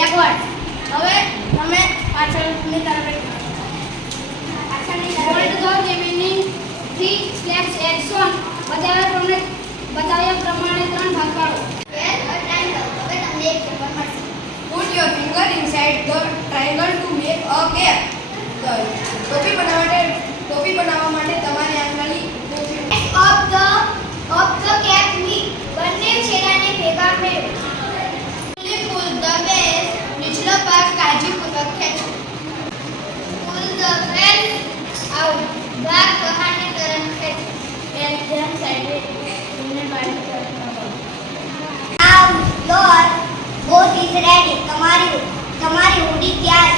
Backward. હવે તમે પાછળની તરફ બોલ્ડ ધ રિમેનિંગ 3/x1 બતાવ્યા પ્રમાણે 3 ભાગ પાડો. Yes, a triangle. હવે તમને એક પેપર મળશે. Put your finger inside the triangle to make a gap. ટોપી બનાવવા માટે તમારી આંગળી Of the cap me. બંને છેડાને ભેગા મેળવો. Pull the base. નીચલો ભાગ કાળજીપૂર્વક ખેંચો. Pull the base out. ભાગ બહારની તરફ ખેંચો. ધ્યાન સાઈડે તમને બાજુ તરફ Now your boat is ready. તમારી હોડી તૈયાર